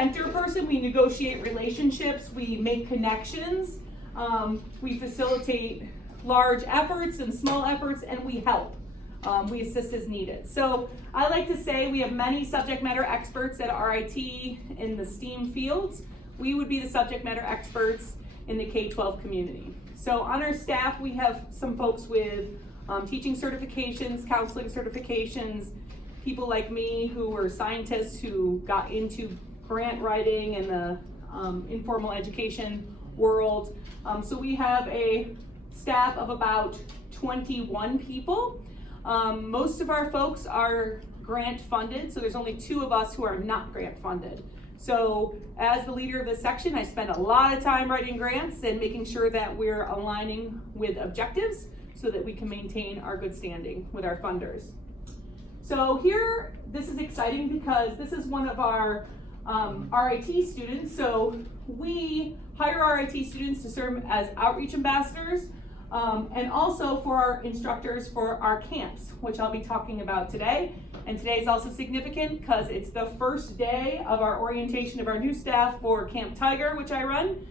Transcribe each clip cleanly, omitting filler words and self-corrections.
center person. We negotiate relationships, we make connections, we facilitate large efforts and small efforts, and we help. We assist as needed. So I like to say we have many subject matter experts at RIT in the STEAM fields. We would be the subject matter experts in the K-12 community. So on our staff, we have some folks with teaching certifications, counseling certifications, people like me who are scientists who got into grant writing and the informal education world. So we have a staff of about 21 people. Most of our folks are grant funded, so there's only 2 of us who are not grant funded. So as the leader of this section, I spend a lot of time writing grants and making sure that we're aligning with objectives so that we can maintain our good standing with our funders. So here, this is exciting because this is one of our RIT students. So we hire RIT students to serve as outreach ambassadors and also for our instructors for our camps, which I'll be talking about today. And today is also significant because it's the first day of our orientation of our new staff for Camp Tiger, which I run,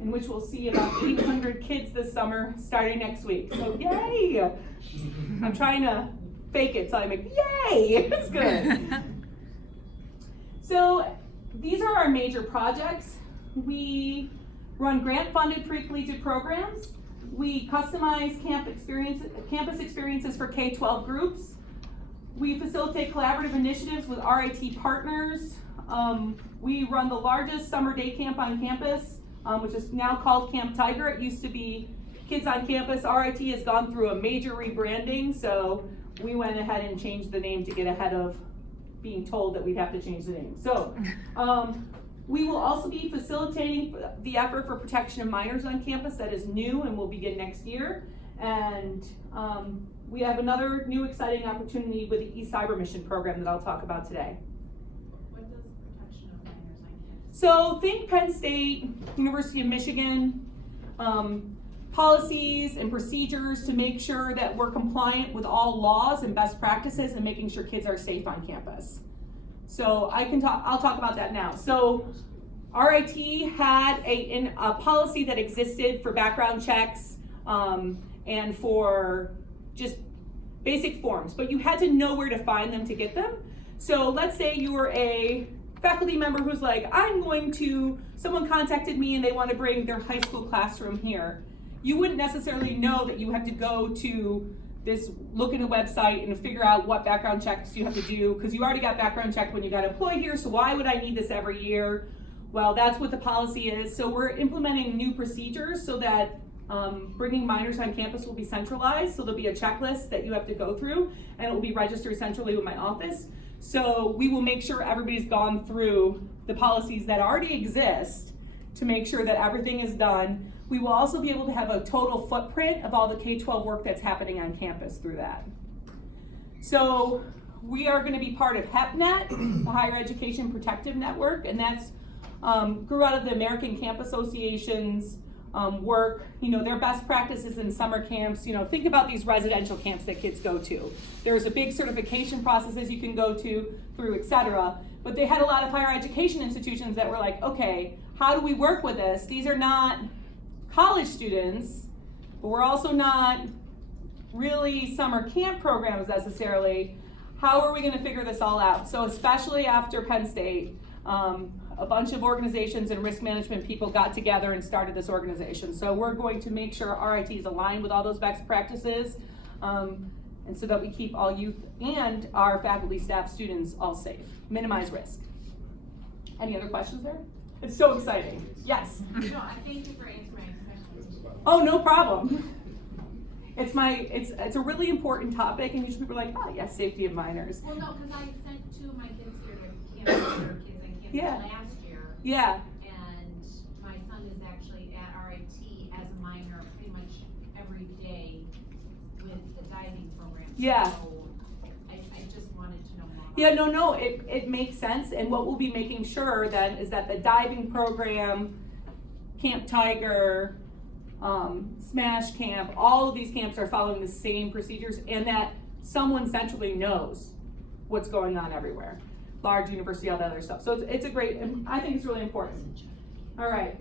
in which we'll see about 800 kids this summer starting next week. So yay! I'm trying to fake it so I make yay! It's good. So these are our major projects. We run grant-funded pre-collegiate programs. We customize campus experiences for K-12 groups. We facilitate collaborative initiatives with RIT partners. We run the largest summer day camp on campus, which is now called Camp Tiger. It used to be Kids on Campus. RIT has gone through a major rebranding, so we went ahead and changed the name to get ahead of being told that we'd have to change the name. So we will also be facilitating the effort for protection of minors on campus that is new and will begin next year. And we have another new exciting opportunity with the e-cyber mission program that I'll talk about today. What does protection of minors on campus? So think Penn State, University of Michigan, policies and procedures to make sure that we're compliant with all laws and best practices and making sure kids are safe on campus. So I'll talk about that now. So RIT had a policy that existed for background checks and for just basic forms, but you had to know where to find them to get them. So let's say you were a faculty member who's like, someone contacted me and they want to bring their high school classroom here. You wouldn't necessarily know that you have to go to look in a website and figure out what background checks you have to do, because you already got background checked when you got employed here, so why would I need this every year? Well, that's what the policy is. So we're implementing new procedures so that bringing minors on campus will be centralized. So there'll be a checklist that you have to go through, and it will be registered centrally with my office. So we will make sure everybody's gone through the policies that already exist to make sure that everything is done. We will also be able to have a total footprint of all the K-12 work that's happening on campus through that. So we are going to be part of HEPNET, the Higher Education Protective Network, and that's grew out of the American Camp Association's work. Their best practices in summer camps. Think about these residential camps that kids go to. There's a big certification processes you can go through, etc. But they had a lot of higher education institutions that were like, okay, how do we work with this? These are not college students, but we're also not really summer camp programs necessarily. How are we going to figure this all out? So especially after Penn State, a bunch of organizations and risk management people got together and started this organization. So we're going to make sure RIT is aligned with all those best practices, and so that we keep all youth and our faculty, staff, students all safe, minimize risk. Any other questions there? It's so exciting. Yes? No, I thank you for answering my questions. Oh, no problem. It's a really important topic, and usually people are like, oh yes, safety of minors. Well, no, because I sent 2 of my kids here to kids on campus last year. Yeah. And my son is actually at RIT as a minor pretty much every day with the diving program. Yeah. So I just wanted to know more. Yeah, no, it makes sense. And what we'll be making sure then is that the diving program, Camp Tiger, Smash Camp, all of these camps are following the same procedures, and that someone centrally knows what's going on everywhere. large university, all that other stuff. So it's a great, and I think it's really important. All right.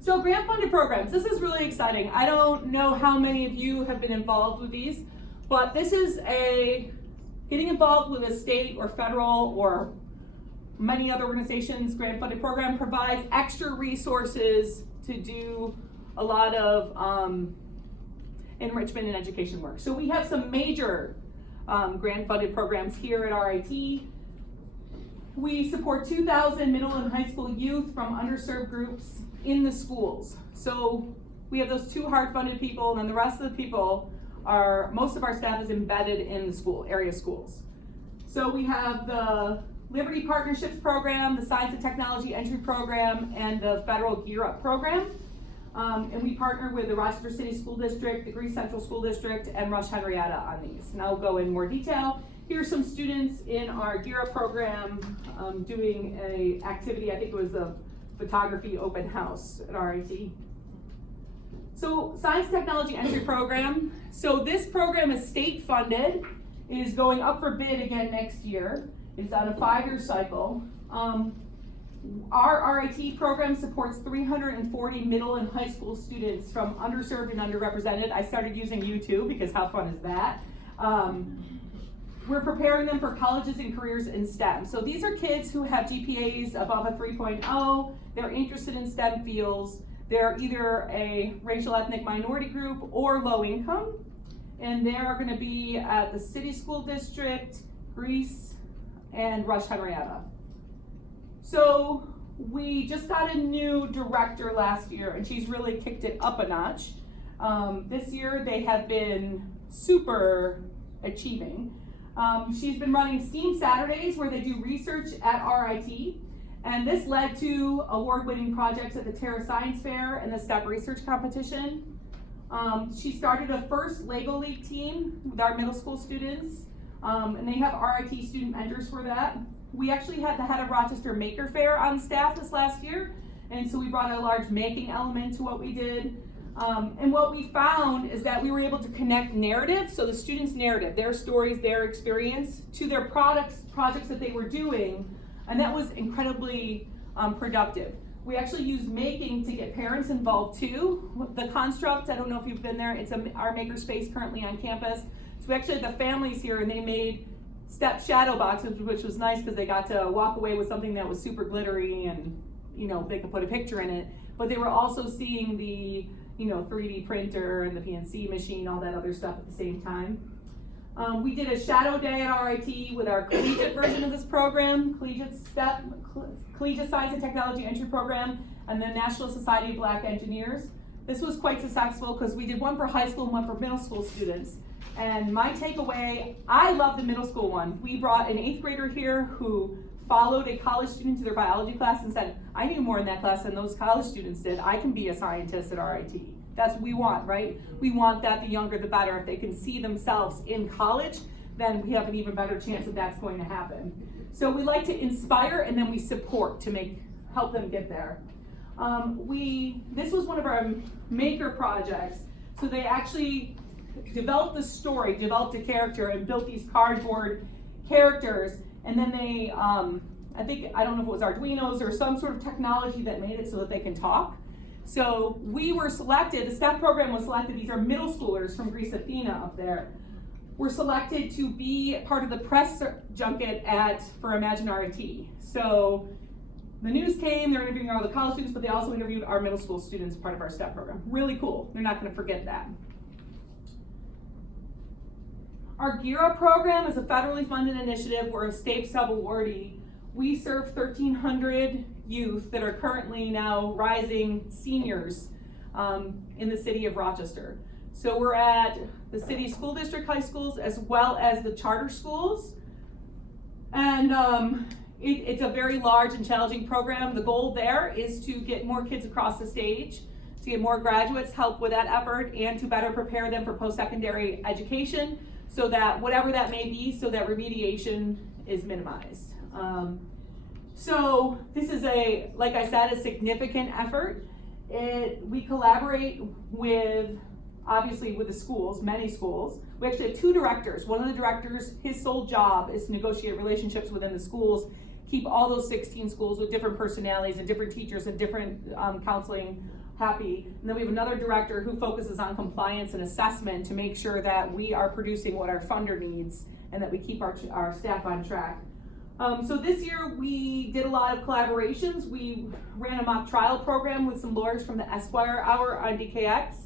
So grant funded programs, this is really exciting. I don't know how many of you have been involved with these, but this is getting involved with a state or federal or many other organizations. Grant funded program provides extra resources to do a lot of enrichment and education work. So we have some major grant funded programs here at RIT. We support 2,000 middle and high school youth from underserved groups in the schools. So we have those 2 hard funded people, and then the rest of the people most of our staff is embedded in the area schools. So we have the Liberty Partnerships Program, the Science and Technology Entry Program, and the Federal Gear Up Program. And we partner with the Rochester City School District, the Greece Central School District, and Rush Henrietta on these. And I'll go in more detail. Here's some students in our Gear Up program doing an activity. I think it was the photography open house at RIT. So Science Technology Entry Program. So this program is state funded. It is going up for bid again next year. It's on a 5-year cycle. Our RIT program supports 340 middle and high school students from underserved and underrepresented. I started using U2 because how fun is that? We're preparing them for colleges and careers in STEM. So these are kids who have GPAs above a 3.0. They're interested in STEM fields. They're either a racial ethnic minority group or low income. And they are going to be at the City School District, Greece, and Rush Henrietta. So we just got a new director last year, and she's really kicked it up a notch. This year they have been super achieving. She's been running STEAM Saturdays where they do research at RIT, and this led to award-winning projects at the Terra Science Fair and the STEP Research Competition. She started a first Lego League team with our middle school students, and they have RIT student mentors for that. We actually had the head of Rochester Maker Fair on staff this last year, and so we brought a large making element to what we did. And what we found is that we were able to connect narrative, so the students' narrative, their stories, their experience, to their projects that they were doing, and that was incredibly productive. We actually used making to get parents involved too. The construct, I don't know if you've been there, it's our makerspace currently on campus. So we actually had the families here and they made step shadow boxes, which was nice because they got to walk away with something that was super glittery and they could put a picture in it. But they were also seeing the 3D printer and the PNC machine, all that other stuff at the same time. We did a shadow day at RIT with our collegiate version of this program, Collegiate Science and Technology Entry Program, and the National Society of Black Engineers. This was quite successful because we did one for high school and one for middle school students. And my takeaway, I love the middle school one. We brought an 8th grader here who followed a college student to their biology class and said, I knew more in that class than those college students did. I can be a scientist at RIT. That's what we want, right? We want that the younger the better. If they can see themselves in college, then we have an even better chance that that's going to happen. So we like to inspire and then we support to help them get there. This was one of our maker projects. So they actually developed the story, developed a character, and built these cardboard characters. And then they, I don't know if it was Arduinos or some sort of technology that made it so that they can talk. So we were selected, the STEP program was selected, these are middle schoolers from Greece Athena up there, were selected to be part of the press junket for Imagine RIT. So the news came, they're interviewing all the college students, but they also interviewed our middle school students, part of our STEP program. Really cool, they're not gonna forget that. Our Gear Up program is a federally funded initiative. We're a state sub-awardee. We serve 1,300 youth that are currently now rising seniors in the city of Rochester. So we're at the city school district high schools as well as the charter schools. And it's a very large and challenging program. The goal there is to get more kids across the stage, to get more graduates, help with that effort, and to better prepare them for post-secondary education so that whatever that may be, so that remediation is minimized. So this is like I said, a significant effort. We collaborate with obviously with the schools, many schools. We actually have 2 directors. One of the directors, his sole job is to negotiate relationships within the schools, keep all those 16 schools with different personalities and different teachers and different counseling happy. And then we have another director who focuses on compliance and assessment to make sure that we are producing what our funder needs and that we keep our staff on track. So this year we did a lot of collaborations. We ran a mock trial program with some lawyers from the Esquire Hour on DKX.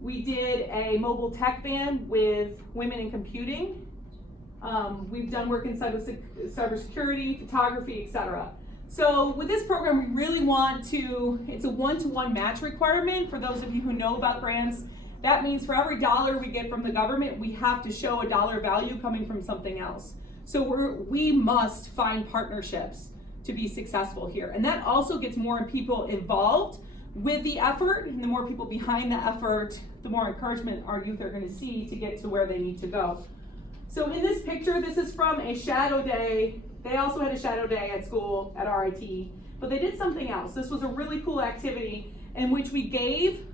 We did a mobile tech van with women in computing. We've done work in cybersecurity, photography, etc. So with this program, we really want to, it's a 1-to-1 match requirement for those of you who know about grants. That means for every dollar we get from the government, we have to show a dollar value coming from something else. So we must find partnerships to be successful here. And that also gets more people involved with the effort, and the more people behind the effort, the more encouragement our youth are going to see to get to where they need to go. So in this picture, this is from a shadow day. They also had a shadow day at school at RIT, but they did something else. This was a really cool activity in which we gave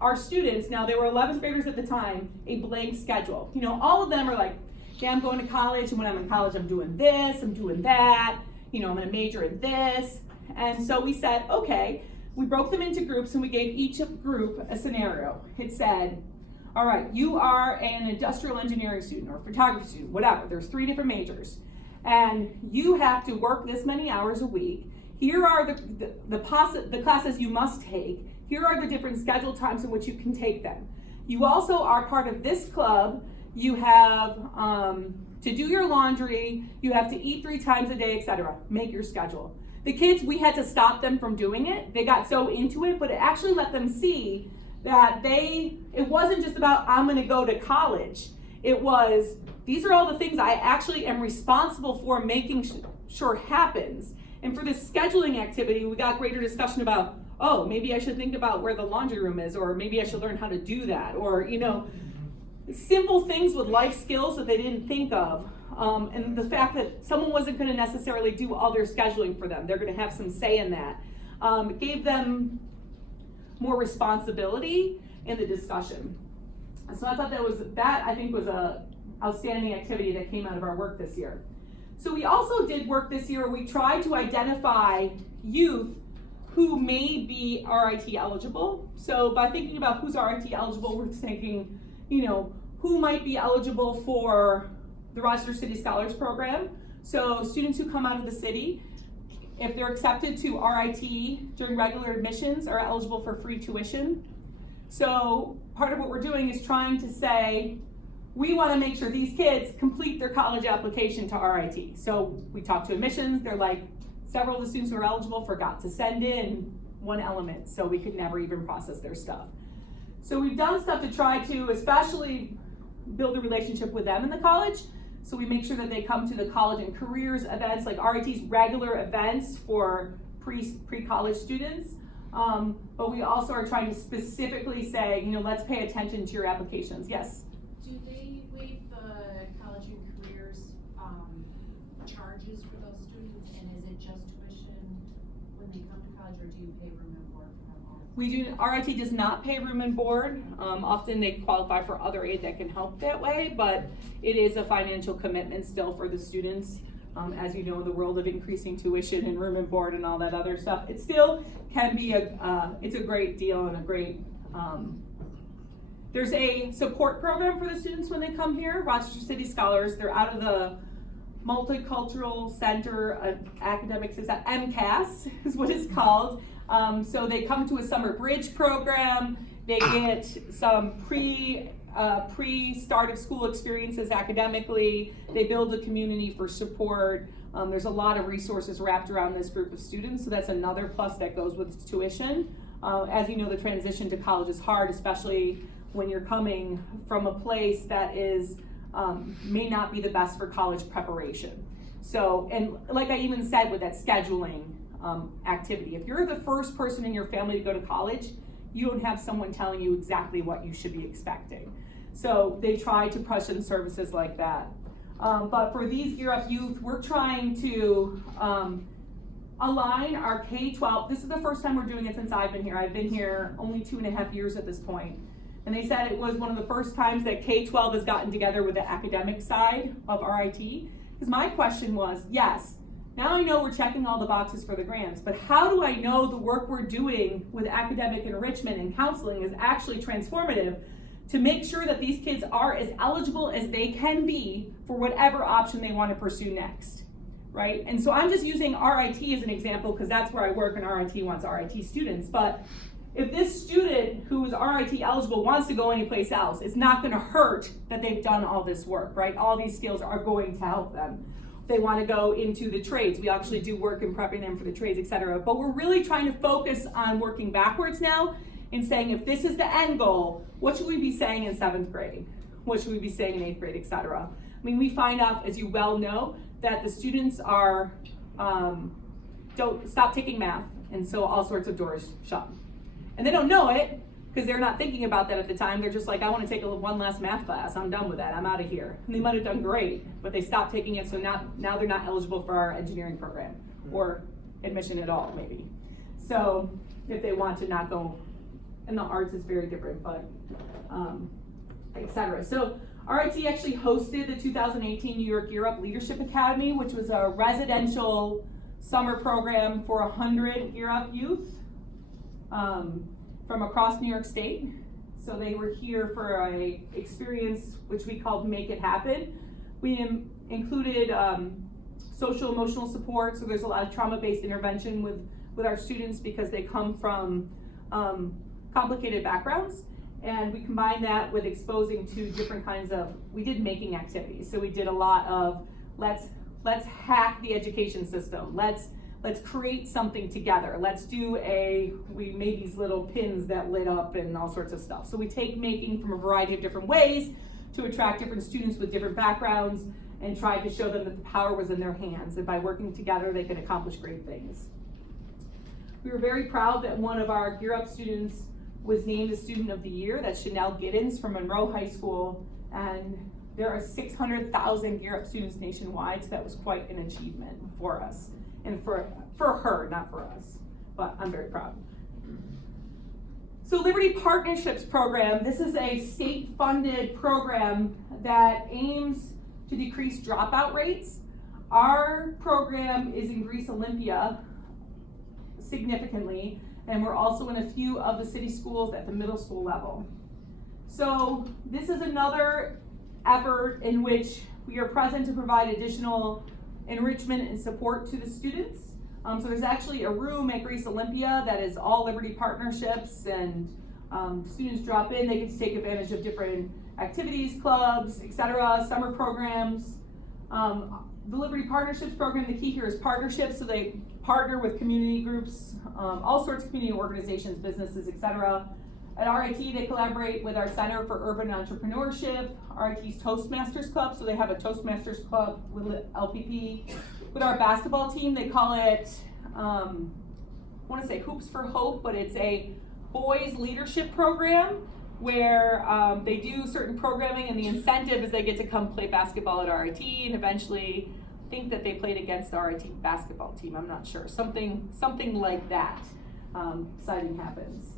our students, now they were 11th graders at the time, a blank schedule. You know, all of them are like, yeah, I'm going to college, and when I'm in college, I'm doing this, I'm doing that, you know, I'm gonna major in this. And so we said, okay, we broke them into groups and we gave each group a scenario. It said, all right, you are an industrial engineering student or photography student, whatever, there's 3 different majors. And you have to work this many hours a week. Here are the classes you must take. Here are the different scheduled times in which you can take them. You also are part of this club. You have to do your laundry, you have to eat 3 times a day, etc. Make your schedule. The kids, we had to stop them from doing it. They got so into it, but it actually let them see that it wasn't just about, I'm gonna go to college. It was, these are all the things I actually am responsible for making sure happens. And for this scheduling activity, we got greater discussion about, oh, maybe I should think about where the laundry room is, or maybe I should learn how to do that, or, you know, simple things with life skills that they didn't think of. And the fact that someone wasn't going to necessarily do all their scheduling for them. They're going to have some say in that. It gave them more responsibility in the discussion. So I thought that I think was a outstanding activity that came out of our work this year. So we also did work this year. We tried to identify youth who may be RIT eligible. So by thinking about who's RIT eligible, we're thinking, you know, who might be eligible for the Rochester City Scholars Program. So students who come out of the city, if they're accepted to RIT during regular admissions, are eligible for free tuition. So part of what we're doing is trying to say, we want to make sure these kids complete their college application to RIT. So we talk to admissions, they're like, several of the students who are eligible forgot to send in one element, so we could never even process their stuff. So we've done stuff to try to especially build a relationship with them in the college. So we make sure that they come to the college and careers events, like RIT's regular events for pre-college students. But we also are trying to specifically say, you know, let's pay attention to your applications. Yes? Do they waive the college and careers charges for those students? And is it just tuition when they come to college, or do you pay room and board for them all? We do. RIT does not pay room and board. Often they qualify for other aid that can help that way, but it is a financial commitment still for the students. As you know, in the world of increasing tuition and room and board and all that other stuff, it still can be it's a great deal and a great, there's a support program for the students when they come here, Rochester City Scholars. They're out of the Multicultural Center of Academics, is that MCAS is what it's called. So they come to a summer bridge program, they get some pre-start of school experiences academically, they build a community for support. There's a lot of resources wrapped around this group of students, so that's another plus that goes with tuition. As you know, the transition to college is hard, especially when you're coming from a place that is may not be the best for college preparation. So, and like I even said with that scheduling activity, if you're the first person in your family to go to college, you don't have someone telling you exactly what you should be expecting. So they try to push in services like that. But for these Gear Up youth, we're trying to align our K-12. This is the first time we're doing it since I've been here. I've been here only 2.5 years at this point. And they said it was one of the first times that K-12 has gotten together with the academic side of RIT. Because my question was, yes, now I know we're checking all the boxes for the grants, but how do I know the work we're doing with academic enrichment and counseling is actually transformative to make sure that these kids are as eligible as they can be for whatever option they want to pursue next, right? And so I'm just using RIT as an example because that's where I work and RIT wants RIT students. But if this student who is RIT eligible wants to go anyplace else, it's not going to hurt that they've done all this work, right? All these skills are going to help them. If they want to go into the trades, we actually do work in prepping them for the trades, etc. But we're really trying to focus on working backwards now and saying, if this is the end goal, what should we be saying in 7th grade? What should we be saying in 8th grade, etc.? I mean, we find out, as you well know, that the students are, don't stop taking math, and so all sorts of doors shut. And they don't know it, because they're not thinking about that at the time. They're just like, I want to take one last math class, I'm done with that, I'm out of here. And they might have done great, but they stopped taking it, so now they're not eligible for our engineering program, or admission at all, maybe. So, if they want to not go, and the arts is very different, but etc. So RIT actually hosted the 2018 New York Gear Up Leadership Academy, which was a residential summer program for 100 Gear Up youth from across New York State. So they were here for a experience which we called Make It Happen. We included social emotional support, so there's a lot of trauma-based intervention with our students because they come from complicated backgrounds, and we combine that with exposing to different kinds of, we did making activities. So we did a lot of, let's hack the education system. Let's create something together. We made these little pins that lit up and all sorts of stuff. So we take making from a variety of different ways to attract different students with different backgrounds and try to show them that the power was in their hands, and by working together they can accomplish great things. We were very proud that one of our Gear Up students was named a Student of the Year. That's Chanel Giddens from Monroe High School, and there are 600,000 Gear Up students nationwide, so that was quite an achievement for us, and for her, not for us, but I'm very proud. So Liberty Partnerships Program, this is a state-funded program that aims to decrease dropout rates. Our program is in Greece Olympia significantly, and we're also in a few of the city schools at the middle school level. So this is another effort in which we are present to provide additional enrichment and support to the students. So there's actually a room at Greece Olympia that is all Liberty Partnerships, and students drop in, they get to take advantage of different activities, clubs, etc., summer programs. The Liberty Partnerships program, the key here is partnerships, so they partner with community groups, all sorts of community organizations, businesses, etc. At RIT, they collaborate with our Center for Urban Entrepreneurship, RIT's Toastmasters Club, so they have a Toastmasters Club with LPP. With our basketball team, they call it, I want to say Hoops for Hope, but it's a boys leadership program where they do certain programming, and the incentive is they get to come play basketball at RIT, and eventually I think that they played against the RIT basketball team, I'm not sure, something like that. Exciting happens.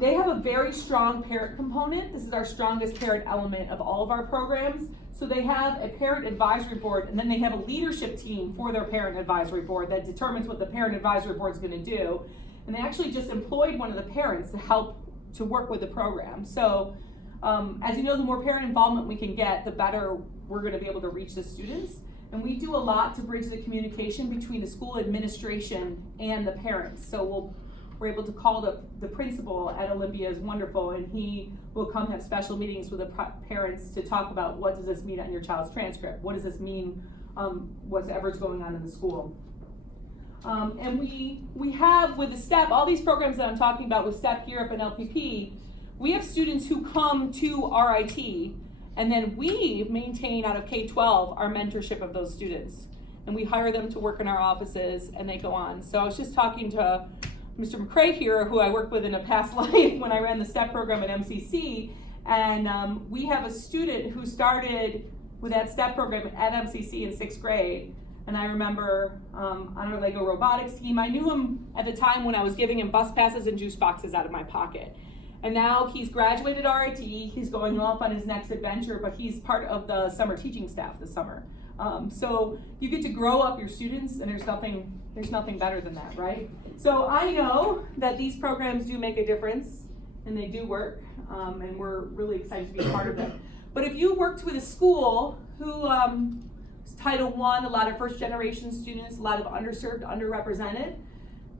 They have a very strong parent component. This is our strongest parent element of all of our programs. So they have a parent advisory board, and then they have a leadership team for their parent advisory board that determines what the parent advisory board is going to do. And they actually just employed one of the parents to help to work with the program. So as you know, the more parent involvement we can get, the better we're going to be able to reach the students. And we do a lot to bridge the communication between the school administration and the parents. So we're able to call the principal at Olympia is wonderful, and he will come have special meetings with the parents to talk about what does this mean on your child's transcript? What does this mean, whatever's going on in the school? And we have with the STEP, all these programs that I'm talking about with STEP, Gear Up, and LPP, we have students who come to RIT, and then we maintain out of K-12 our mentorship of those students. And we hire them to work in our offices, and they go on. So I was just talking to Mr. McCrae here, who I worked with in a past life when I ran the STEP program at MCC, and we have a student who started with that STEP program at MCC in 6th grade, and I remember on our Lego robotics team, I knew him at the time when I was giving him bus passes and juice boxes out of my pocket. And now he's graduated RIT, he's going off on his next adventure, but he's part of the summer teaching staff this summer. So you get to grow up your students, and there's nothing better than that, right? So I know that these programs do make a difference, and they do work, and we're really excited to be a part of them. But if you worked with a school who is Title I, a lot of first generation students, a lot of underserved, underrepresented,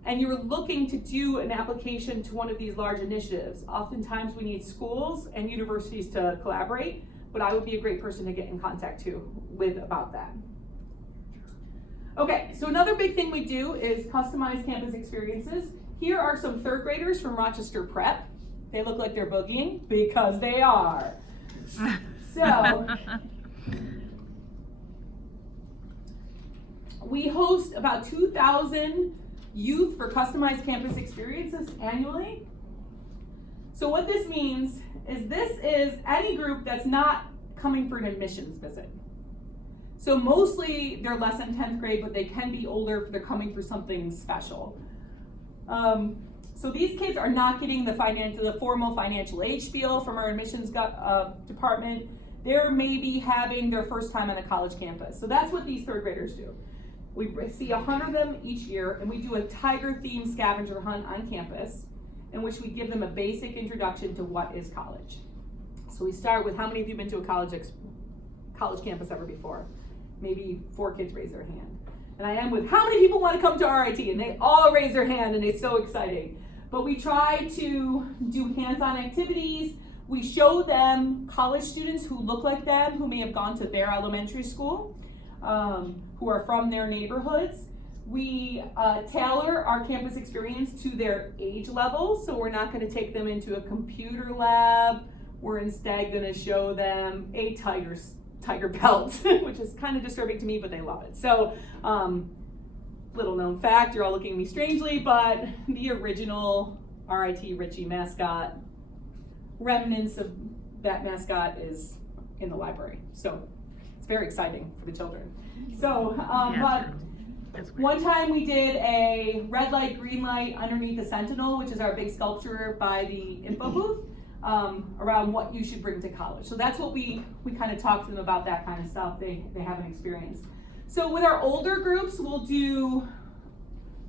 and you were looking to do an application to one of these large initiatives, oftentimes we need schools and universities to collaborate, but I would be a great person to get in contact with about that. Okay, so another big thing we do is customized campus experiences. Here are some third graders from Rochester Prep. They look like they're boogieing because they are. So, we host about 2,000 youth for customized campus experiences annually. So what this means is this is any group that's not coming for an admissions visit. So mostly they're less than 10th grade, but they can be older if they're coming for something special. So these kids are not getting the formal financial aid spiel from our admissions department. They're maybe having their first time on a college campus. So that's what these third graders do. We see 100 of them each year, and we do a tiger-themed scavenger hunt on campus in which we give them a basic introduction to what is college. So we start with, how many of you have been to a college campus ever before? Maybe 4 kids raise their hand. And I am with, how many people want to come to RIT? And they all raise their hand, and it's so exciting. But we try to do hands-on activities. We show them college students who look like them, who may have gone to their elementary school, who are from their neighborhoods. We tailor our campus experience to their age level, so we're not going to take them into a computer lab. We're instead going to show them a tiger belt, which is kind of disturbing to me, but they love it. So, little known fact, you're all looking at me strangely, but the original RIT Richie mascot, remnants of that mascot is in the library. So it's very exciting for the children. So, but one time we did a red light, green light underneath the Sentinel, which is our big sculpture by the info booth, around what you should bring to college. So that's what we kind of talk to them about, that kind of stuff. They have an experience. So with our older groups, we'll do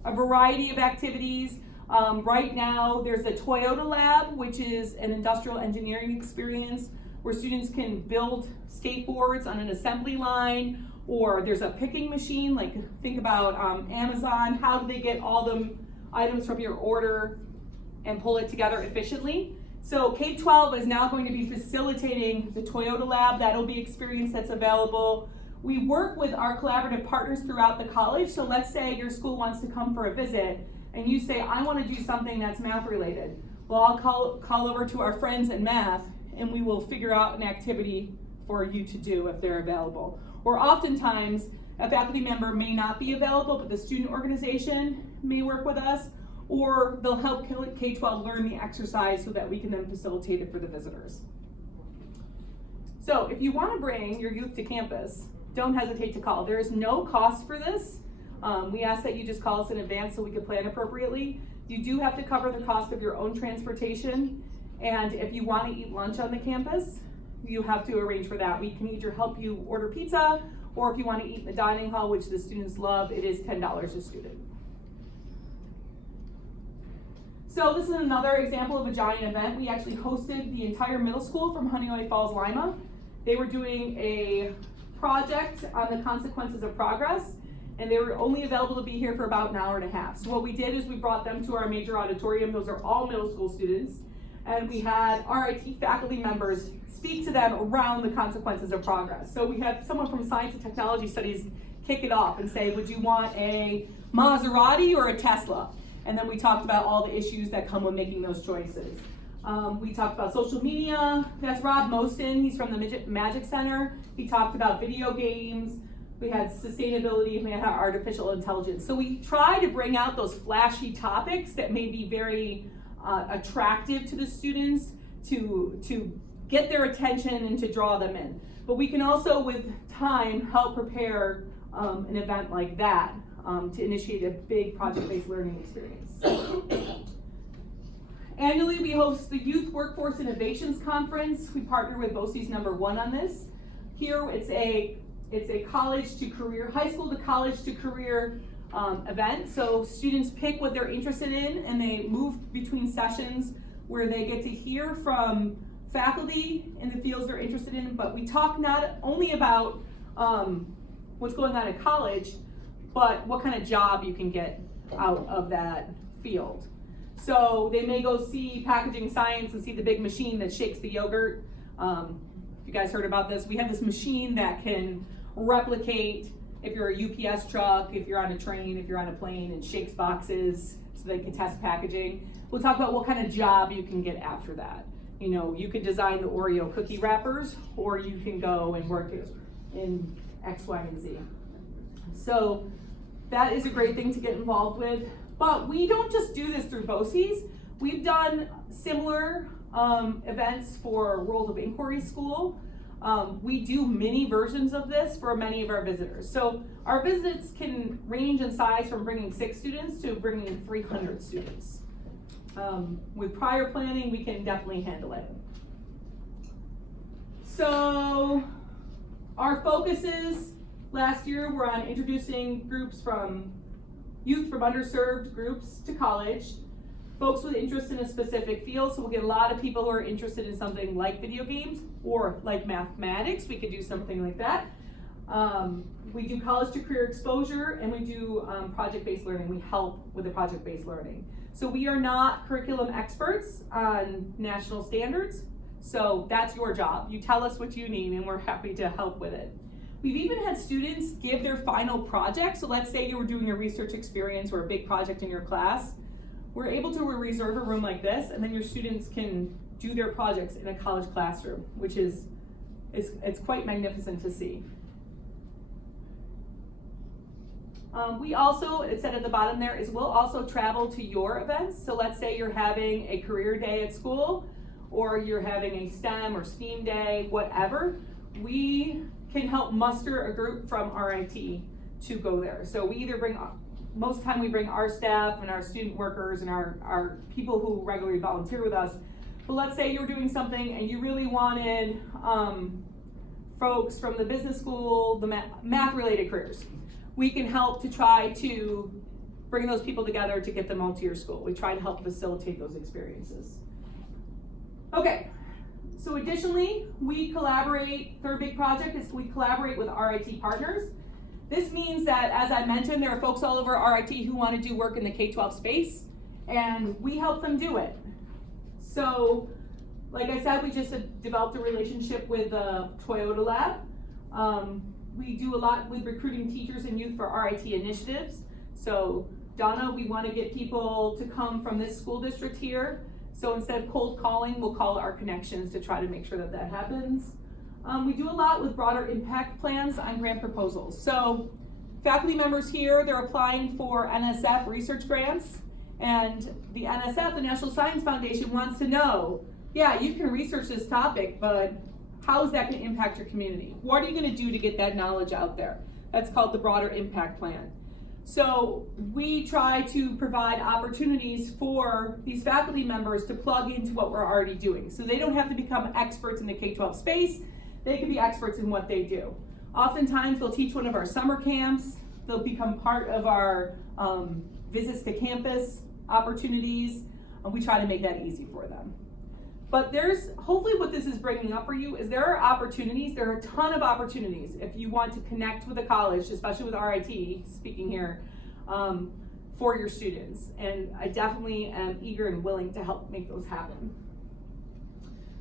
a variety of activities. Right now, there's the Toyota Lab, which is an industrial engineering experience where students can build skateboards on an assembly line, or there's a picking machine, like think about Amazon. How do they get all the items from your order and pull it together efficiently? So K-12 is now going to be facilitating the Toyota Lab. That'll be an experience that's available. We work with our collaborative partners throughout the college. So let's say your school wants to come for a visit and you say, I want to do something that's math related. Well, I'll call over to our friends in math and we will figure out an activity for you to do if they're available. Or oftentimes, a faculty member may not be available, but the student organization may work with us, or they'll help K-12 learn the exercise so that we can then facilitate it for the visitors. So if you want to bring your youth to campus, don't hesitate to call. There is no cost for this. We ask that you just call us in advance so we can plan appropriately. You do have to cover the cost of your own transportation, and if you want to eat lunch on the campus, you have to arrange for that. We can either help you order pizza, or if you want to eat in the dining hall, which the students love, it is $10 a student. So this is another example of a giant event. We actually hosted the entire middle school from Honeoye Falls, Lima. They were doing a project on the consequences of progress, and they were only available to be here for about an hour and a half. So what we did is we brought them to our major auditorium. Those are all middle school students. And we had RIT faculty members speak to them around the consequences of progress. So we had someone from Science and Technology Studies kick it off and say, would you want a Maserati or a Tesla? And then we talked about all the issues that come with making those choices. We talked about social media. That's Rob Moston. He's from the Magic Center. He talked about video games. We had sustainability, and we had artificial intelligence. So we try to bring out those flashy topics that may be very attractive to the students to get their attention and to draw them in. But we can also, with time, help prepare an event like that to initiate a big project-based learning experience. Annually, we host the Youth Workforce Innovations Conference. We partner with BOCES #1 on this. Here, it's a college to career, high school to college to career event. So students pick what they're interested in and they move between sessions where they get to hear from faculty in the fields they're interested in, but we talk not only about what's going on in college, but what kind of job you can get out of that field. So they may go see packaging science and see the big machine that shakes the yogurt. If you guys heard about this, we have this machine that can replicate if you're a UPS truck, if you're on a train, if you're on a plane, and shakes boxes so they can test packaging. We'll talk about what kind of job you can get after that. You know, you could design the Oreo cookie wrappers, or you can go and work in X, Y, and Z. So that is a great thing to get involved with. But we don't just do this through BOCES. We've done similar events for World of Inquiry School. We do mini versions of this for many of our visitors. So our visits can range in size from bringing 6 students to bringing 300 students. With prior planning, we can definitely handle it. So our focuses last year were on introducing groups from youth from underserved groups to college, folks with interest in a specific field. So we'll get a lot of people who are interested in something like video games or like mathematics. We could do something like that. We do college to career exposure, and we do project-based learning. We help with the project-based learning. So we are not curriculum experts on national standards. So that's your job. You tell us what you need and we're happy to help with it. We've even had students give their final project. So let's say you were doing a research experience or a big project in your class. We're able to reserve a room like this, and then your students can do their projects in a college classroom, which is it's quite magnificent to see. We also, it said at the bottom there, is we'll also travel to your events. So let's say you're having a career day at school, or you're having a STEM or STEAM day, whatever. We can help muster a group from RIT to go there. So we either bring, most of the time we bring our staff and our student workers and our people who regularly volunteer with us. But let's say you're doing something and you really wanted folks from the business school, the math-related careers. We can help to try to bring those people together to get them all to your school. We try to help facilitate those experiences. Okay, so additionally, we collaborate, third big project is we collaborate with RIT partners. This means that, as I mentioned, there are folks all over RIT who want to do work in the K-12 space, and we help them do it. So, like I said, we just developed a relationship with the Toyota Lab. We do a lot with recruiting teachers and youth for RIT initiatives. So Donna, we want to get people to come from this school district here. So instead of cold calling, we'll call our connections to try to make sure that that happens. We do a lot with broader impact plans on grant proposals. So faculty members here, they're applying for NSF research grants. And the NSF, the National Science Foundation, wants to know, yeah, you can research this topic, but how is that going to impact your community? What are you going to do to get that knowledge out there? That's called the broader impact plan. So we try to provide opportunities for these faculty members to plug into what we're already doing. So they don't have to become experts in the K-12 space. They can be experts in what they do. Oftentimes they'll teach one of our summer camps. They'll become part of our visits to campus opportunities. And we try to make that easy for them. But there's, hopefully what this is bringing up for you is there are opportunities, there are a ton of opportunities if you want to connect with a college, especially with RIT, speaking here, for your students. And I definitely am eager and willing to help make those happen.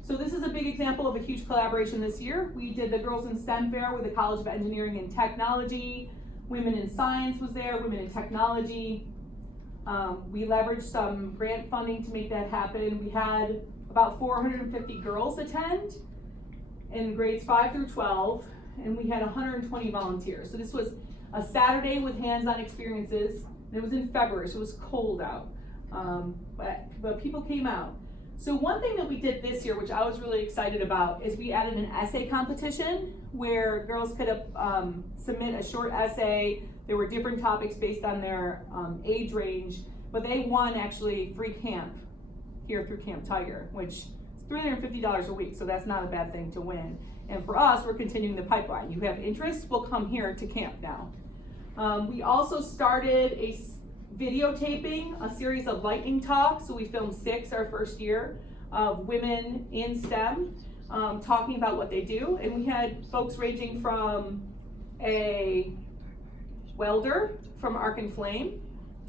So this is a big example of a huge collaboration this year. We did the Girls in STEM Fair with the College of Engineering and Technology. Women in Science was there, Women in Technology. We leveraged some grant funding to make that happen. We had about 450 girls attend in grades 5 through 12, and we had 120 volunteers. So this was a Saturday with hands-on experiences, and it was in February, so it was cold out, but people came out. So one thing that we did this year, which I was really excited about, is we added an essay competition where girls could submit a short essay. There were different topics based on their age range, but they won actually free camp here through Camp Tiger, which is $350 a week, so that's not a bad thing to win. And for us, we're continuing the pipeline. You have interest, we'll come here to camp now. We also started a videotaping, a series of lightning talks. So we filmed 6 our first year of women in STEM, talking about what they do. And we had folks ranging from a welder from Arc and Flame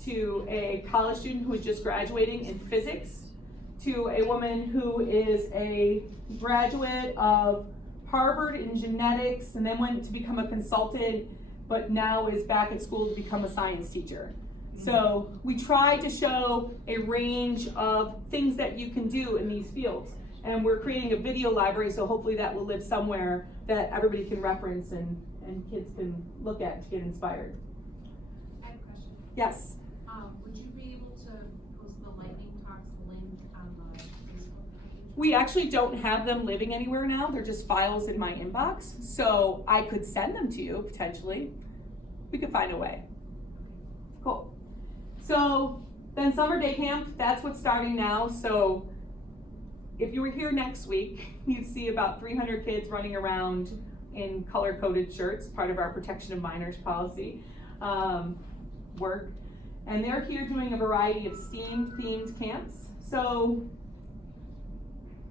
to a college student who is just graduating in physics to a woman who is a graduate of Harvard in genetics and then went to become a consultant, but now is back at school to become a science teacher. So we try to show a range of things that you can do in these fields. And we're creating a video library, so hopefully that will live somewhere that everybody can reference and kids can look at to get inspired. I have a question. Yes. Would you be able to post the lightning talks link on the Facebook page? We actually don't have them living anywhere now. They're just files in my inbox. So I could send them to you, potentially. We could find a way. Cool. So then summer day camp, that's what's starting now. So if you were here next week, you'd see about 300 kids running around in color-coded shirts, part of our protection of minors policy work. And they're here doing a variety of STEAM-themed camps. So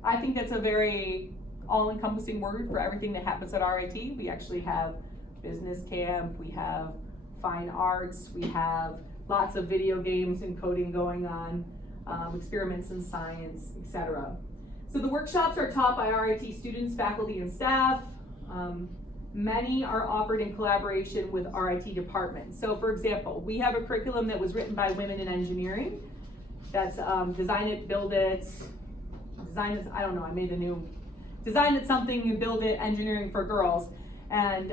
I think that's a very all-encompassing word for everything that happens at RIT. We actually have business camp, we have fine arts, we have lots of video games and coding going on, experiments in science, etc. So the workshops are taught by RIT students, faculty, and staff. Many are offered in collaboration with RIT departments. So for example, we have a curriculum that was written by women in engineering. That's design it, build it, design it, I don't know, I made a new, design it something, you build it, engineering for girls. And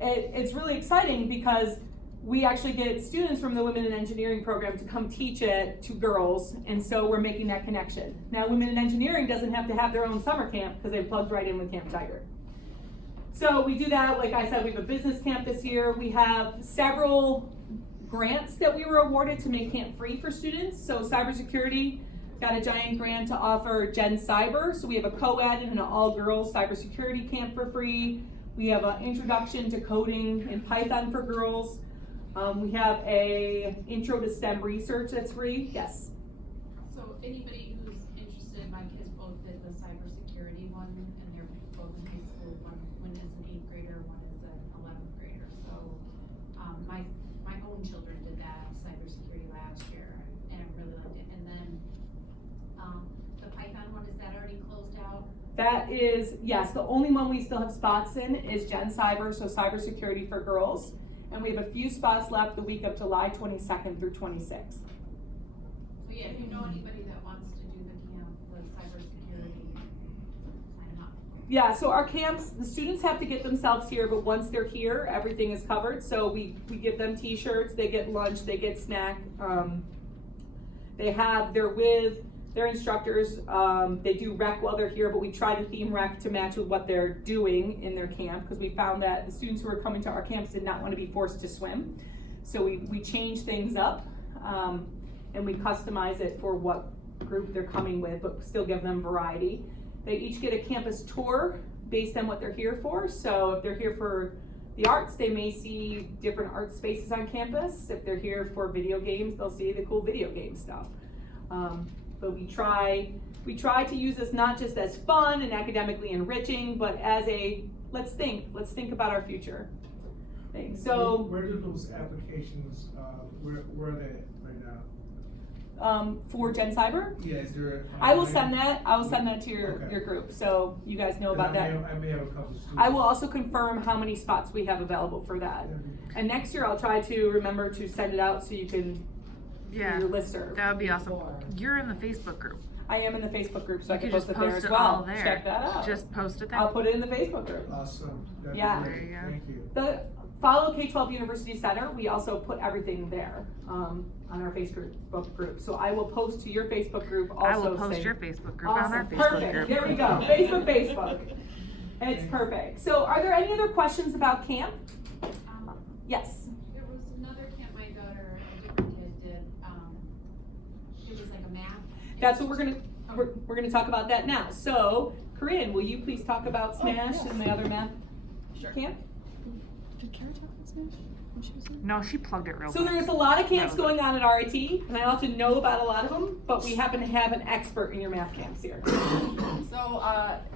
it's really exciting because we actually get students from the Women in Engineering program to come teach it to girls, and so we're making that connection. Now, Women in Engineering doesn't have to have their own summer camp because they plugged right in with Camp Tiger. So we do that, like I said, we have a business camp this year. We have several grants that we were awarded to make camp free for students. So cybersecurity got a giant grant to offer Gen Cyber. So we have a co-ed and an all-girls cybersecurity camp for free. We have an introduction to coding in Python for girls. We have a intro to STEM research that's free. Yes. So anybody who's interested, my kids both did the cybersecurity one, and they're both in high school. One is an 8th grader, one is an 11th grader. So my own children did that cybersecurity last year, and I really liked it. And then the Python one, is that already closed out? That is, yes, the only one we still have spots in is Gen Cyber, so cybersecurity for girls. And we have a few spots left the week of July 22nd through 26th. So yeah, if you know anybody that wants to do the camp, the cybersecurity, sign them up. Yeah, so our camps, the students have to get themselves here, but once they're here, everything is covered. So we give them t-shirts, they get lunch, they get snack. They're with their instructors. They do rec while they're here, but we try to theme rec to match with what they're doing in their camp, because we found that the students who are coming to our camps did not want to be forced to swim. So we change things up, and we customize it for what group they're coming with, but still give them variety. They each get a campus tour based on what they're here for. So if they're here for the arts, they may see different art spaces on campus. If they're here for video games, they'll see the cool video game stuff. But we try to use this not just as fun and academically enriching, but as a let's think about our future thing. So where do those applications where are they right now? For Gen Cyber? Yeah, is there I will send that to your group, so you guys know about that. I may have a couple students. I will also confirm how many spots we have available for that. And next year I'll try to remember to send it out so you can do your listserv. That would be awesome. You're in the Facebook group. I am in the Facebook group, so I You can could post just it there post as it all well. there. Check that out. Just post it there. I'll put it in the Facebook group. Awesome. That'd Yeah. be great. There you go. Thank you. Follow K-12 University Center. We also put everything there on our Facebook group. So I will post to your Facebook group also. I will post your Facebook group on our Awesome. Facebook Perfect. group. There we go. Facebook. It's perfect. So are there any other questions about camp? Yes. There was another camp my daughter, a different kid did, it was like a math that's what we're gonna talk about that now. So, Corinne, will you please talk about Smash and the other math camp? Did Kara talk about Smash when she was in? No, she plugged it real So quick. there's a lot of camps No. going on at RIT, and I also know about a lot of them, but we happen to have an expert in your math camps here. So,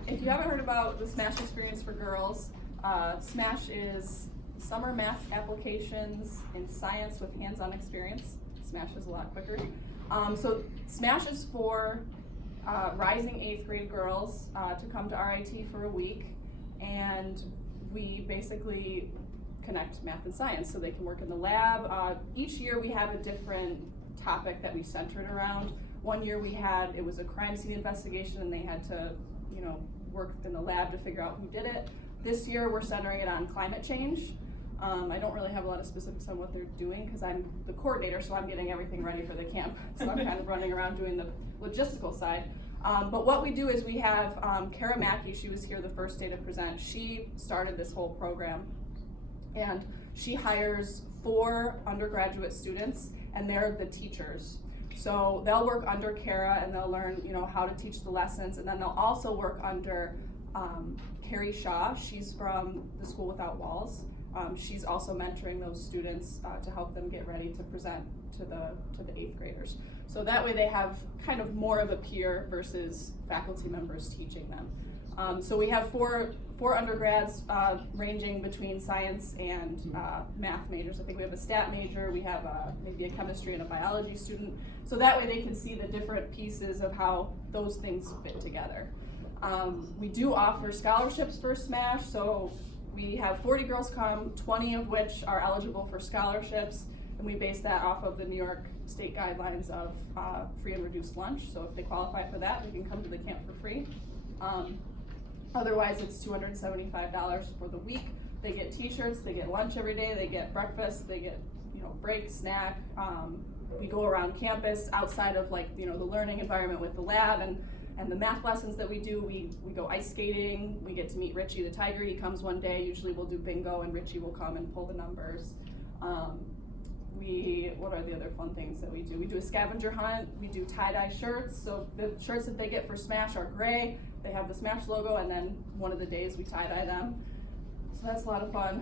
if you haven't heard about the Smash experience for girls, Smash is summer math applications in science with hands-on experience. Smash is a lot quicker. So Smash is for rising 8th grade girls to come to RIT for a week, and we basically connect math and science so they can work in the lab. Each year we have a different topic that we center it around. One year it was a crime scene investigation, and they had to, work in the lab to figure out who did it. This year we're centering it on climate change. I don't really have a lot of specifics on what they're doing because I'm the coordinator, so I'm getting everything ready for the camp. So I'm kind of running around doing the logistical side. But what we do is we have Kara Mackey. She was here the first day to present. She started this whole program, and she hires 4 undergraduate students, and they're the teachers. So they'll work under Kara, and they'll learn, how to teach the lessons, and then they'll also work under Carrie Shaw. She's from the School Without Walls. She's also mentoring those students to help them get ready to present to the 8th graders. So that way they have kind of more of a peer versus faculty members teaching them. So we have four undergrads ranging between science and math majors. I think we have a stat major, we have maybe a chemistry and a biology student. So that way they can see the different pieces of how those things fit together. We do offer scholarships for Smash, so we have 40 girls come, 20 of which are eligible for scholarships, and we base that off of the New York State guidelines of free and reduced lunch. So if they qualify for that, they can come to the camp for free. Otherwise, it's $275 for the week. They get t-shirts, they get lunch every day, they get breakfast, they get break, snack. We go around campus outside of the learning environment with the lab and the math lessons that we do. We go ice skating. We get to meet Richie the tiger. He comes one day. Usually we'll do bingo, and Richie will come and pull the numbers. What are the other fun things that we do? We do a scavenger hunt. We do tie-dye shirts. So the shirts that they get for Smash are gray. They have the Smash logo, and then one of the days we tie-dye them. So that's a lot of fun.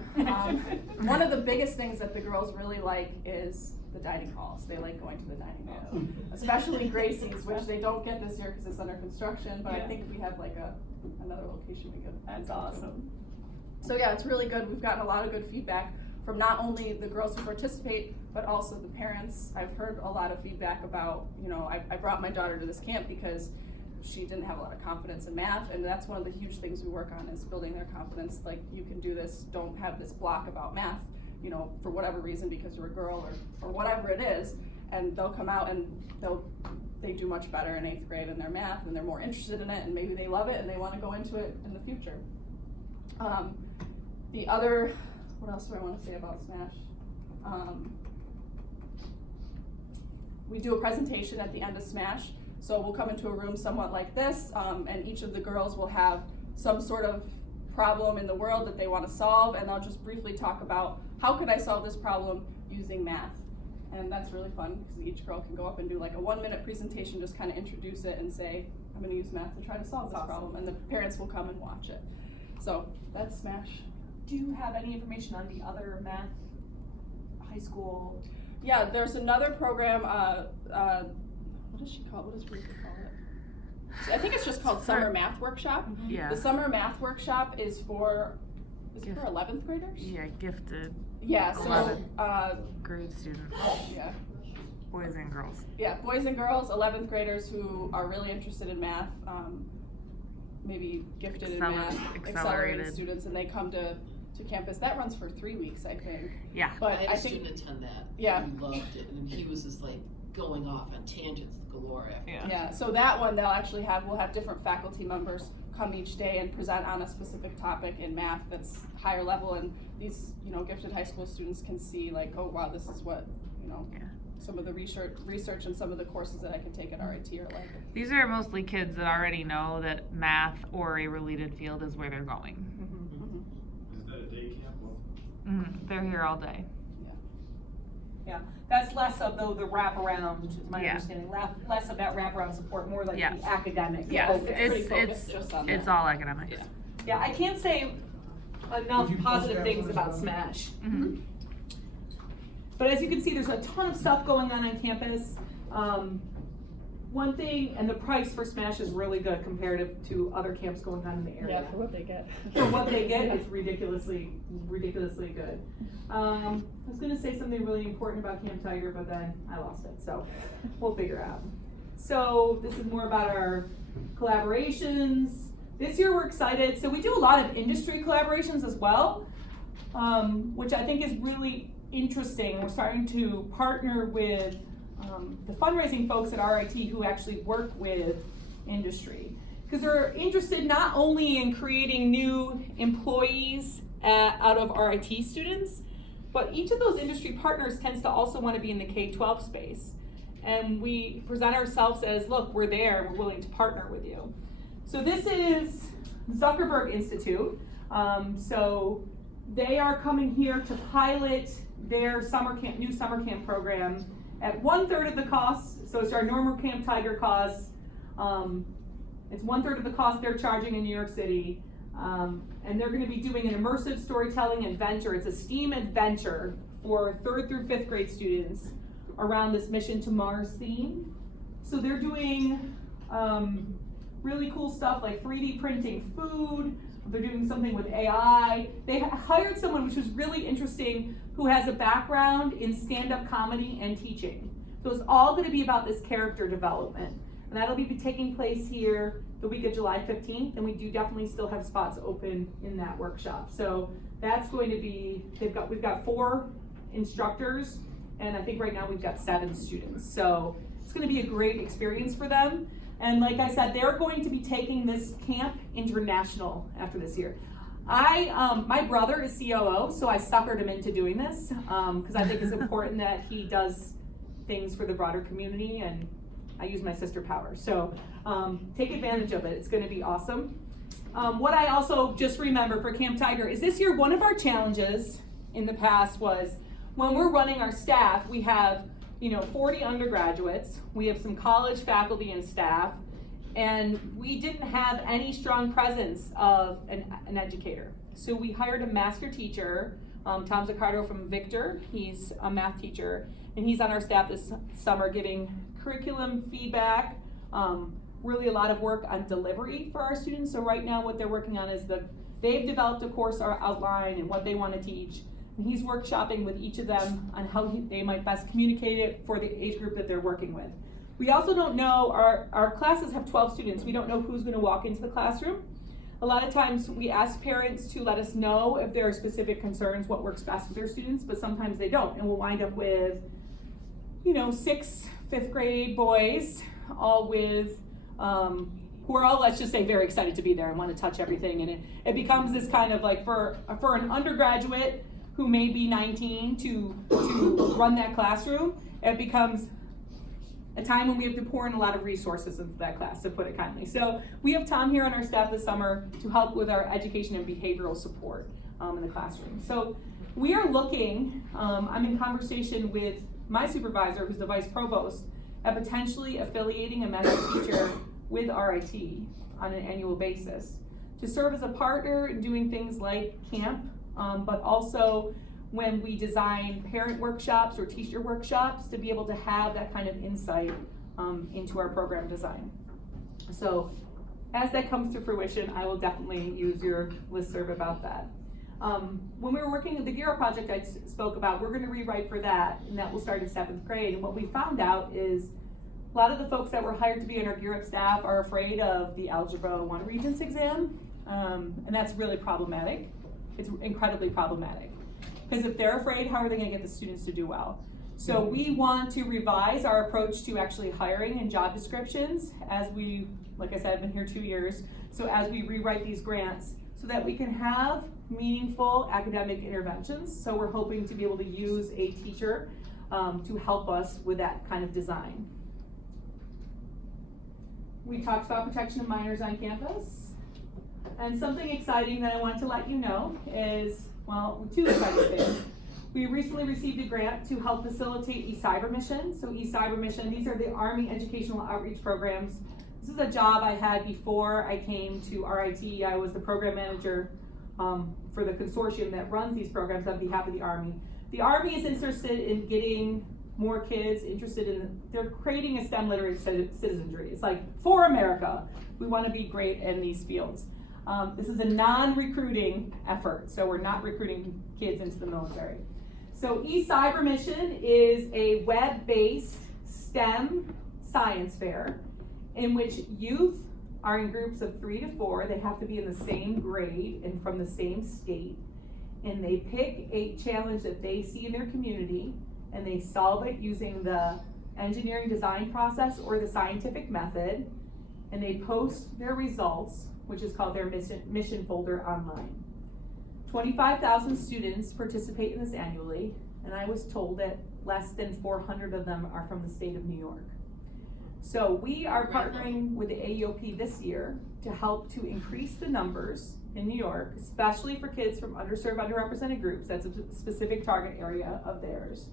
One of the biggest things that the girls really like is the dining halls. They like going to the dining halls, especially Gracie's, which they don't get this year because it's under construction, but I think we have another location we could. That's awesome. So yeah, it's really good. We've gotten a lot of good feedback from not only the girls who participate, but also the parents. I've heard a lot of feedback about, I brought my daughter to this camp because she didn't have a lot of confidence in math, and that's one of the huge things we work on is building their confidence. Like, you can do this, don't have this block about math, for whatever reason, because you're a girl or whatever it is, and they'll come out and they do much better in 8th grade in their math, and they're more interested in it, and maybe they love it and they want to go into it in the future. What else do I want to say about Smash? We do a presentation at the end of Smash. So we'll come into a room somewhat like this, and each of the girls will have some sort of problem in the world that they want to solve, and they'll just briefly talk about how could I solve this problem using math. And that's really fun because each girl can go up and do a 1-minute presentation, just kind of introduce it and say, I'm going to use math to try to solve this problem, and the parents will come and watch it. So that's Smash. Do you have any information on the other math high school? Yeah, there's another program, what does she call it? What does Rika call it? I think it's just called Summer Math Workshop. Yeah. The Summer Math Workshop is for 11th graders? Yeah, gifted Yeah, so 11th grade students, yeah. boys and girls. Yeah, boys and girls, 11th graders who are really interested in math, maybe gifted in math, accelerated students, and they come to campus. That runs for 3 weeks, I think. Yeah. But I had a student attend that. Yeah. He loved it, and he was just going off on tangents galore after. Yeah, so that one we'll have different faculty members come each day and present on a specific topic in math that's higher level, and these, gifted high school students can see oh wow, this is what, some of the research and some of the courses that I can take at RIT are like. These are mostly kids that already know that math or a related field is where they're going. Is that a day camp? They're here all day. Yeah, that's less of the wraparound, is my Yeah. understanding, less of that wraparound support, more like Yes. the academic. Yes, focus. pretty it's, focused just on it's that. all academics. Yeah. Yeah, I can't say enough Would you positive post that things one as about well? Smash. Mhm. But as you can see, there's a ton of stuff going on campus. One thing, and the price for Smash is really good comparative to other camps going on in the area. Yeah, for what they get. For what they get, it's ridiculously good. I was gonna say something really important about Camp Tiger, but then I lost it, so we'll figure out. So this is more about our collaborations. This year we're excited, so we do a lot of industry collaborations as well, which I think is really interesting. We're starting to partner with the fundraising folks at RIT who actually work with industry. Because they're interested not only in creating new employees out of RIT students, but each of those industry partners tends to also want to be in the K-12 space. And we present ourselves as, look, we're there, we're willing to partner with you. So this is Zuckerberg Institute. So they are coming here to pilot their new summer camp program at 1/3 of the cost. So it's our normal Camp Tiger cost. It's 1/3 of the cost they're charging in New York City. And they're gonna be doing an immersive storytelling adventure. It's a STEAM adventure for 3rd through 5th grade students around this Mission to Mars theme. So they're doing really cool stuff like 3D printing food. They're doing something with AI. They hired someone, which was really interesting, who has a background in stand-up comedy and teaching. So it's all gonna be about this character development. And that'll be taking place here the week of July 15th, and we do definitely still have spots open in that workshop. So that's going to be, we've got 4 instructors, and I think right now we've got 7 students. So it's gonna be a great experience for them. And like I said, they're going to be taking this camp international after this year. My brother is COO, so I suckered him into doing this, because I think it's important that he does things for the broader community, and I use my sister power. So take advantage of it, it's gonna be awesome. What I also just remember for Camp Tiger is this year, one of our challenges in the past was when we're running our staff, we have 40 undergraduates, we have some college faculty and staff, and we didn't have any strong presence of an educator. So we hired a master teacher, Tom Zaccardo from Victor. He's a math teacher, and he's on our staff this summer giving curriculum feedback, really a lot of work on delivery for our students. So right now what they're working on is they've developed a course outline and what they want to teach. And he's workshopping with each of them on how they might best communicate it for the age group that they're working with. We also don't know, our classes have 12 students. We don't know who's gonna walk into the classroom. A lot of times we ask parents to let us know if there are specific concerns, what works best with their students, but sometimes they don't. And we'll wind up with, 6 5th grade boys, all with, who are all, let's just say, very excited to be there and want to touch everything. And it becomes this kind of like, for an undergraduate who may be 19 to run that classroom, it becomes a time when we have to pour in a lot of resources into that class, to put it kindly. So we have Tom here on our staff this summer to help with our education and behavioral support in the classroom. So we are looking, I'm in conversation with my supervisor, who's the vice provost, at potentially affiliating a master teacher with RIT on an annual basis to serve as a partner in doing things like camp, but also when we design parent workshops or teacher workshops, to be able to have that kind of insight into our program design. So as that comes to fruition, I will definitely use your listserv about that. When we were working with the Gear Up project I spoke about, we're gonna rewrite for that, and that will start in 7th grade. And what we found out is a lot of the folks that were hired to be on our Gear Up staff are afraid of the Algebra 1 Regents exam, and that's really problematic. It's incredibly problematic. Because if they're afraid, how are they gonna get the students to do well? So we want to revise our approach to actually hiring and job descriptions as we, like I said, I've been here 2 years, so as we rewrite these grants so that we can have meaningful academic interventions. So we're hoping to be able to use a teacher to help us with that kind of design. We talked about protection of minors on campus. And something exciting that I want to let you know is, well, 2 exciting things. We recently received a grant to help facilitate eCyber Mission. So eCyber Mission, these are the Army educational outreach programs. This is a job I had before I came to RIT. I was the program manager for the consortium that runs these programs on behalf of the Army. The Army is interested in getting more kids interested in, they're creating a STEM literate citizenry. It's like, for America, we want to be great in these fields. This is a non-recruiting effort, so we're not recruiting kids into the military. So eCyber Mission is a web-based STEM science fair in which youth are in groups of 3 to 4. They have to be in the same grade and from the same state. And they pick a challenge that they see in their community and they solve it using the engineering design process or the scientific method. And they post their results, which is called their mission folder, online. 25,000 students participate in this annually, and I was told that less than 400 of them are from the state of New York. So we are partnering with the AEOP this year to help to increase the numbers in New York, especially for kids from underserved, underrepresented groups. That's a specific target area of theirs.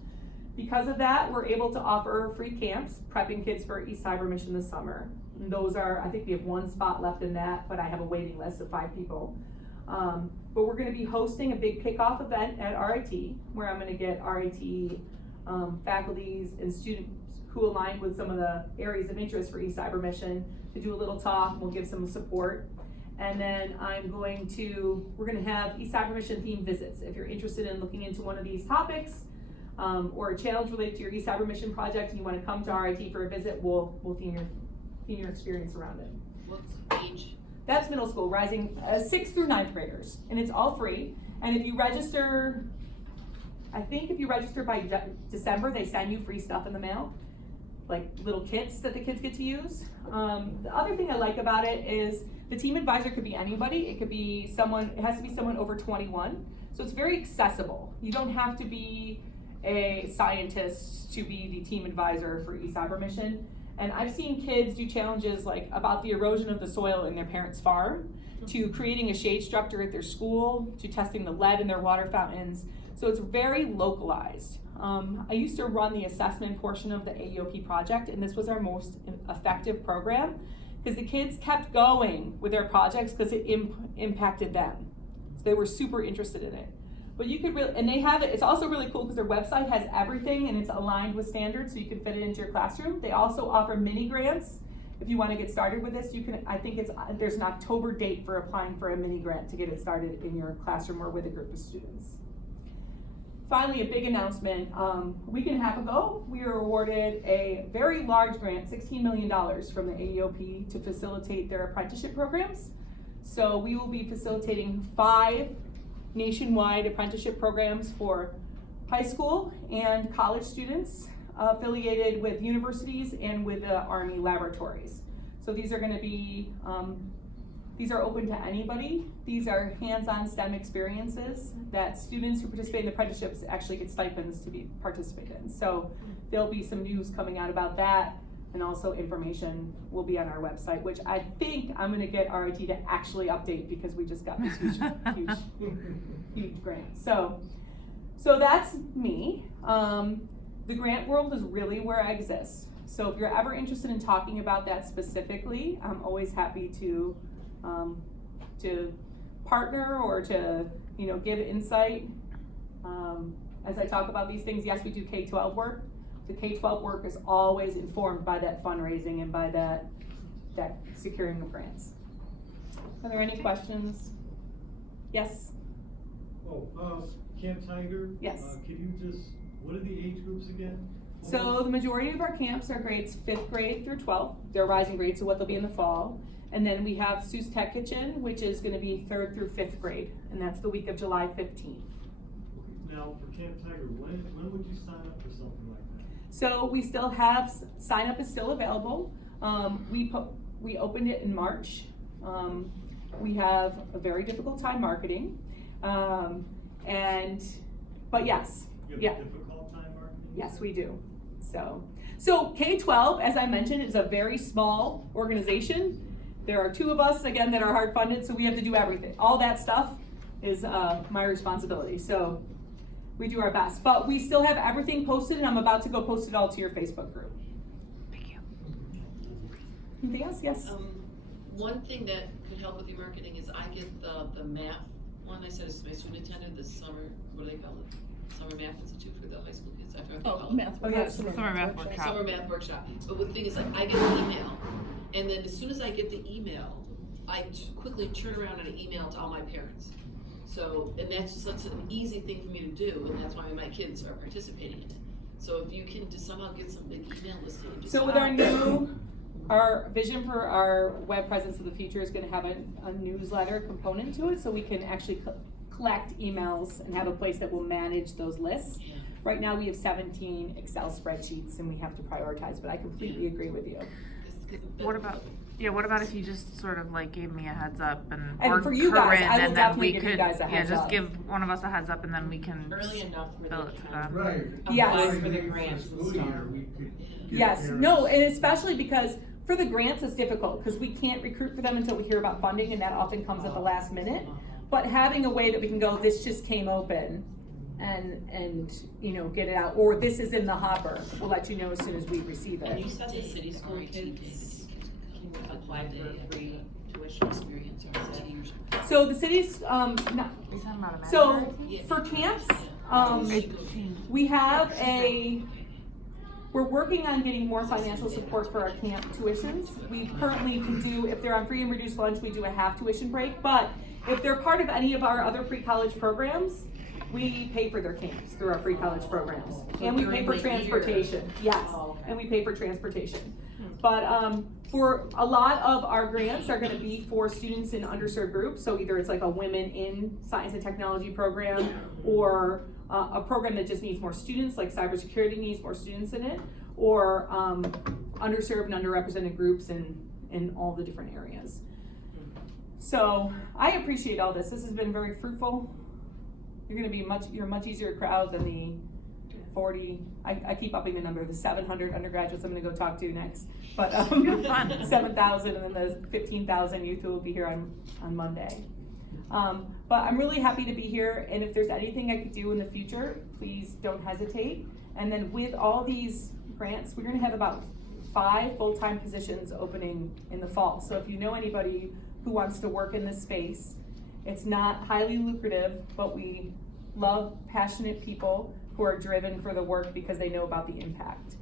Because of that, we're able to offer free camps, prepping kids for eCyber Mission this summer. And those are, I think we have 1 spot left in that, but I have a waiting list of 5 people. But we're gonna be hosting a big kickoff event at RIT, where I'm gonna get RIT faculties and students who align with some of the areas of interest for eCyber Mission to do a little talk. We'll give some support. And then we're gonna have eCyber Mission themed visits. If you're interested in looking into one of these topics, or a challenge related to your eCyber Mission project and you wanna come to RIT for a visit, we'll theme your experience around it. What's the age? That's middle school, rising 6th through 9th graders, and it's all free. And if you register, I think if you register by December, they send you free stuff in the mail, like little kits that the kids get to use. The other thing I like about it is the team advisor could be anybody. It could be someone, it has to be someone over 21. So it's very accessible. You don't have to be a scientist to be the team advisor for eCyber Mission. And I've seen kids do challenges like about the erosion of the soil in their parents' farm, to creating a shade structure at their school, to testing the lead in their water fountains. So it's very localized. I used to run the assessment portion of the AEOP project, and this was our most effective program because the kids kept going with their projects because it impacted them. So they were super interested in it. But you could really, and they have it, it's also really cool because their website has everything and it's aligned with standards so you can fit it into your classroom. They also offer mini grants. If you want to get started with this, you can, I think there's an October date for applying for a mini grant to get it started in your classroom or with a group of students. Finally, a big announcement. A week and a half ago, we were awarded a very large grant, $16 million from the AEOP to facilitate their apprenticeship programs. So we will be facilitating 5 nationwide apprenticeship programs for high school and college students affiliated with universities and with the Army laboratories. So these are going to be, these are open to anybody. These are hands-on STEM experiences that students who participate in the apprenticeships actually get stipends to participate in. So there'll be some news coming out about that, and also information will be on our website, which I think I'm gonna get RIT to actually update because we just got this huge grant. So that's me. The grant world is really where I exist. So if you're ever interested in talking about that specifically, I'm always happy to partner or to give insight. As I talk about these things, yes, we do K-12 work. The K-12 work is always informed by that fundraising and by that securing of grants. Are there any questions? Yes? Camp Tiger? Yes. Could you what are the age groups again? So the majority of our camps are grades 5th grade through 12th. They're rising grades, so what they'll be in the fall. And then we have Seuss Tech Kitchen, which is gonna be 3rd through 5th grade, and that's the week of July 15th. Now, for Camp Tiger, when would you sign up for something like that? So we still have, sign up is still available. We opened it in March. We have a very difficult time marketing. But yes, You have yeah. a difficult time marketing? Yes, we do. So K-12, as I mentioned, is a very small organization. There are 2 of us, again, that are hard funded, so we have to do everything. All that stuff is my responsibility. So we do our best. But we still have everything posted, and I'm about to go post it all to your Facebook group. Thank you. Anything else? Yes. One thing that could help with your marketing is I get the math one. I said it's my student attended the summer, what do they call it? Summer Math Institute for the high school kids. I forgot what they call it. Math. Oh, yes. Summer math workshop. Summer math workshop. But the thing is, like, I get an email, and then as soon as I get the email, I quickly turn around and email to all my parents. So, and that's just such an easy thing for me to do, and that's why my kids are participating in it. So if you can just somehow get some big email listing. Just So with our vision for our web presence of the future is going to have a newsletter component to it, so we can actually collect emails and have a place that will manage those lists. Yeah. Right now we have 17 Excel spreadsheets and we have to prioritize, but I completely agree with you. What about if you just sort of like gave me a heads up and And or for you guys, Corinne, I will and then definitely we give you could guys a heads just up. give one of us a heads up and then we can Early enough where bill they it to can them. Right. Yes. Apply for the for grants and school stuff. year, we could get Yes, parents- no, and especially because for the grants it's difficult because we can't recruit for them until we hear about funding, and that often comes at the last minute. But having a way that we can go, this just came open, and you know, get it out, or this is in the hopper, we'll let you know as soon as we receive And you it. said the city school kids can apply for free tuition experience or something. So the city's, not, Are you talking about a so manager? for camps, It changed. we have we're working on getting more financial support for our camp tuitions. We currently can do, if they're on free and reduced lunch, we do a half tuition break, but if they're part of any of our other pre-college programs, we pay for their camps through our pre-college programs. And we pay for transportation, yes, and we pay for transportation. But for a lot of our grants are gonna be for students in underserved groups, so either it's like a women in science and technology program, or a program that just needs more students, like cybersecurity needs more students in it, or underserved and underrepresented groups in all the different areas. So I appreciate all this. This has been very fruitful. You're a much easier crowd than the 40, I keep upping the number, the 700 undergraduates I'm gonna go talk to next. But 7,000 and then the 15,000 youth who will be here on Monday. But I'm really happy to be here, and if there's anything I could do in the future, please don't hesitate. And then with all these grants, we're gonna have about 5 full-time positions opening in the fall. So if you know anybody who wants to work in this space, it's not highly lucrative, but we love passionate people who are driven for the work because they know about the impact.